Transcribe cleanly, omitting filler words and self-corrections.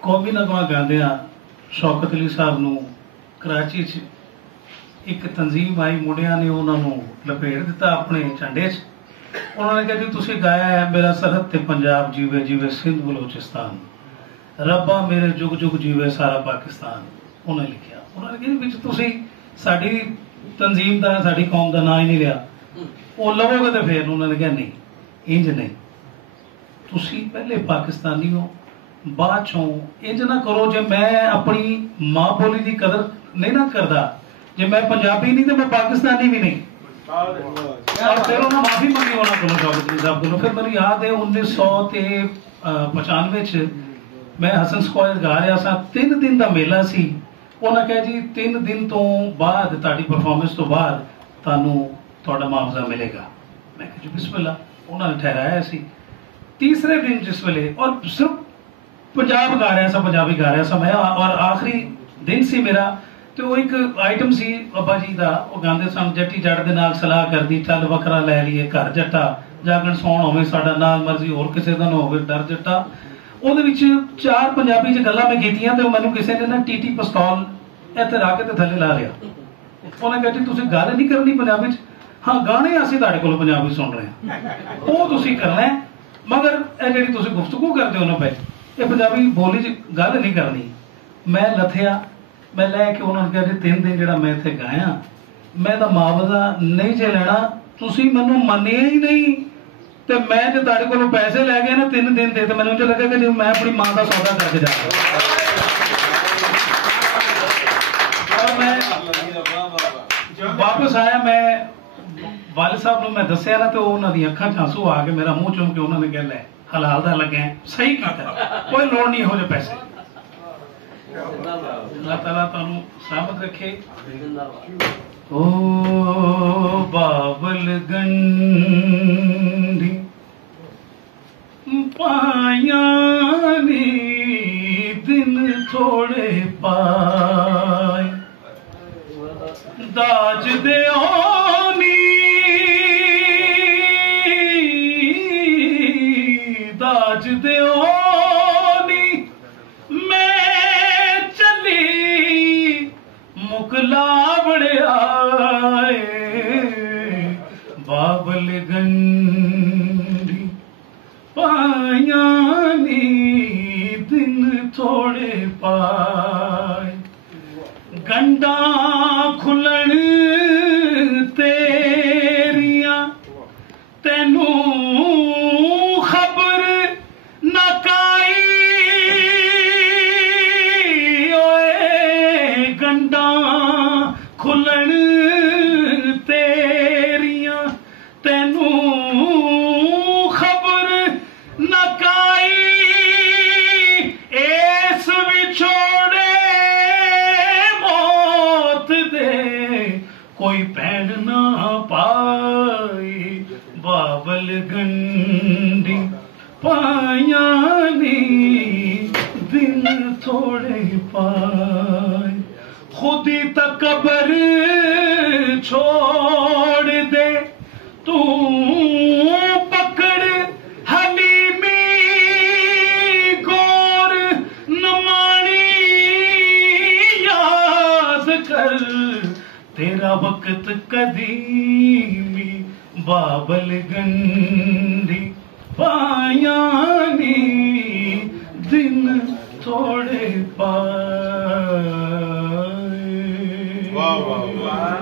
कौमी नगमा गांदिया शौकत अली साहब नूं कराची च एक तंजीम आई, मुंडिया ने उन्होंने लपेट दिता अपने झंडे च। उन्होंने कहा जी तुसी गाया है मेरा सरहद ते पंजाब जीवे जीवे सिंध बलोचिस्तान, रब्बा मेरे जुग जुग जीवे सारा पाकिस्तान। उन्हें लिखा, उन्होंने कहा विच तुसी साडी तंजीम दा साडी कौम दा नाम ही नहीं लिया, वो लवोगे तो फिर। उन्होंने कहा नहीं इंज नहीं, तुसी पहले पाकिस्तानी हो बाद चो इंज ना करो। जे मैं अपनी मां बोली की कदर नहीं ना करता, जे मैं पंजाबी नहीं तो मैं पाकिस्तानी भी नहीं। और फिर उन्होंने माफी मंगी उन्होंने शौकत अली साहब को। फिर मैंने याद है 1995 च मैं हसन स्क्वायर गा रहा सा, 3 दिन का मेला सी। उन्होंने कहा जी 3 दिन तो बाद ताड़ी परफॉर्मेंस तो बाद तानू थोड़ा मुआवजा मिलेगा। मैं कहा जी बिस्मिल्लाह। उन्होंने ठहराया सी। तीसरे दिन जिस वेले और सिर्फ पंजाब गा रहा सा, पंजाबी गा रहा सा मैं, और आखिरी दिन सी मेरा, तो वो एक आइटम सी बाबा जी का, वो गाते सन जट्टी जट दे नाल सलाह करदी, चल वखरा लै लीए घर जट्टा, जागण सौण होवे साडा नाल मर्जी होर किसी दा ना होवे डर जट्टा। ਉਹਦੇ ਵਿੱਚ 4 ਪੰਜਾਬੀ ਚ ਗੱਲਾਂ ਮੈਂ ਕੀਤੀਆਂ ਤੇ ਮੈਨੂੰ ਕਿਸੇ ਨੇ ਨਾ ਟੀਟੀ ਪਿਸਤੌਲ ਇੱਥੇ ਰੱਖ ਕੇ ਤੇ ਥੱਲੇ ਲਾ ਲਿਆ। ਉਹਨੇ ਕਿਹਾ ਜੀ ਤੁਸੀਂ ਗੱਲ ਨਹੀਂ ਕਰਨੀ ਪੰਜਾਬੀ ਚ, ਹਾਂ ਗਾਣੇ ਅਸੀਂ ਤੁਹਾਡੇ ਕੋਲ ਪੰਜਾਬੀ ਸੁਣ ਰਹੇ ਹਾਂ, ਉਹ ਤੁਸੀਂ ਕਰਨਾ ਹੈ, ਮਗਰ ਇਹ ਜਿਹੜੀ ਤੁਸੀਂ ਗੁਫ਼ਤਗੂ ਕਰਦੇ ਹੋ ਨਾ ਪਏ ਇਹ ਪੰਜਾਬੀ ਬੋਲੀ ਚ ਗੱਲ ਨਹੀਂ ਕਰਨੀ। ਮੈਂ ਲੱਥਿਆ, ਮੈਂ ਲੈ ਕੇ ਉਹਨਾਂ ਨੂੰ ਕਿਹਾ ਜੀ 3 ਦਿਨ ਜਿਹੜਾ ਮੈਂ ਇੱਥੇ ਗਾਇਆ ਮੈਂ ਤਾਂ ਮੁਆਵਜ਼ਾ ਨਹੀਂ ਜੇ ਲੈਣਾ, ਤੁਸੀਂ ਮੈਨੂੰ ਮੰਨਿਆ ਹੀ ਨਹੀਂ ਤੇ ਮੈਂ ਜੇ ਤੁਹਾਡੇ ਕੋਲੋਂ ਪੈਸੇ ਲੈ ਗਏ ਨਾ 3 दिन ਦੇ, ਤੇ ਮੈਨੂੰ ਤਾਂ ਲੱਗਾ ਕਿ ਜੇ ਮੈਂ ਆਪਣੀ ਮਾਂ ਦਾ ਸੌਦਾ ਕਰਕੇ ਜਾ ਰਿਹਾ। और मैं वापस आया, मैं वालिद साहब ਨੂੰ मैं ਦੱਸਿਆ ਨਾ ਤੇ ਉਹਨਾਂ ਦੀਆਂ ਅੱਖਾਂ 'ਚ ਆਂਸੂ ਆ ਕੇ ਮੇਰਾ ਮੂੰਹ ਚੁੰਮ ਕੇ ਉਹਨਾਂ ਨੇ ਕਿਹਾ ਲੈ ਹਲਾਲ ਦਾ ਲੱਗਿਆ, ਸਹੀ ਕੀਤਾ, ਕੋਈ ਲੋੜ ਨਹੀਂ ਇਹੋ ਜਿਹੇ ਪੈਸੇ। ਅੱਲਾਹ ਤਾਲਾ ਤੁਹਾਨੂੰ ਸਲਾਮਤ ਰੱਖੇ। ओ बाबल गंडी पाया नी दिन थोड़े पाए, दाज दे नी दाज दे नी, मैं चली मुकला बड़िया बाबल गंडी पाया नी दिन थोड़े पाए, गंडा खुलन तेरिया तेनू खबर न काई, ओए गंडा खुलन तेरिया तेनू खबर न काई, इस विछोड़े मौत दे कोई भैन ना पाई, बाबल गंडी पाया नी दिन थोड़े पाए, खुदी तकबर छोड़ दे तू पकड़ हलीमी गौर नमानी, याद कर तेरा वक्त कदीमी, बाबल गंडी पाया नी दिन थोड़े पाए। वाह वाह वाह।